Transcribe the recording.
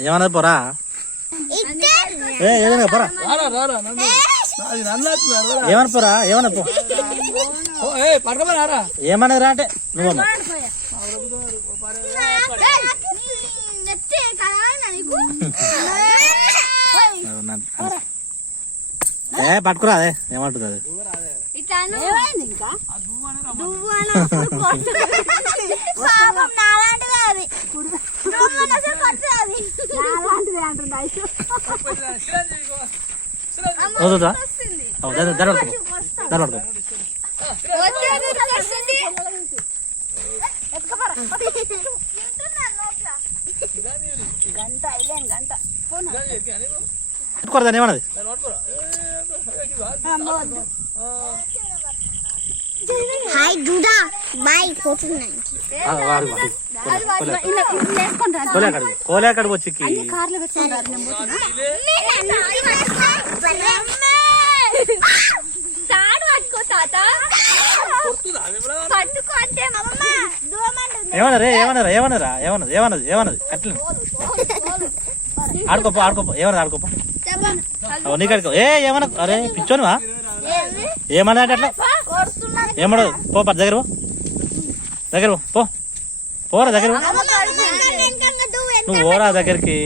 ఏమన్నది పోరా ఏదైనా పోరా ఏమన్నా పోరా ఏమన్నా పో ఏమన్నది రా అంటే నువ్వమ్మ పట్టుకురా అదే ఏమంటుంది అది వద్దా దాని పడుకో పట్టుకోరా దాన్ని ఏమన్నది హాయ్ డూడా బై కోలేకడ వచ్చి ఏమన్నారా ఏమన్నారా ఏమన్నారా ఏమన్నది ఏమన్నది ఏమన్నది అట్లా ఆడుకోపో ఆడుకోపో ఏమన్నది ఆడుకోపో నీకు ఆడుకో ఏమన్నా అరే పిచ్చోనువా ఏమన్నా అంటే అట్లా ఏమడదు పో దగ్గర దగ్గర పో పోరా దగ్గర నువ్వు పోరా దగ్గరికి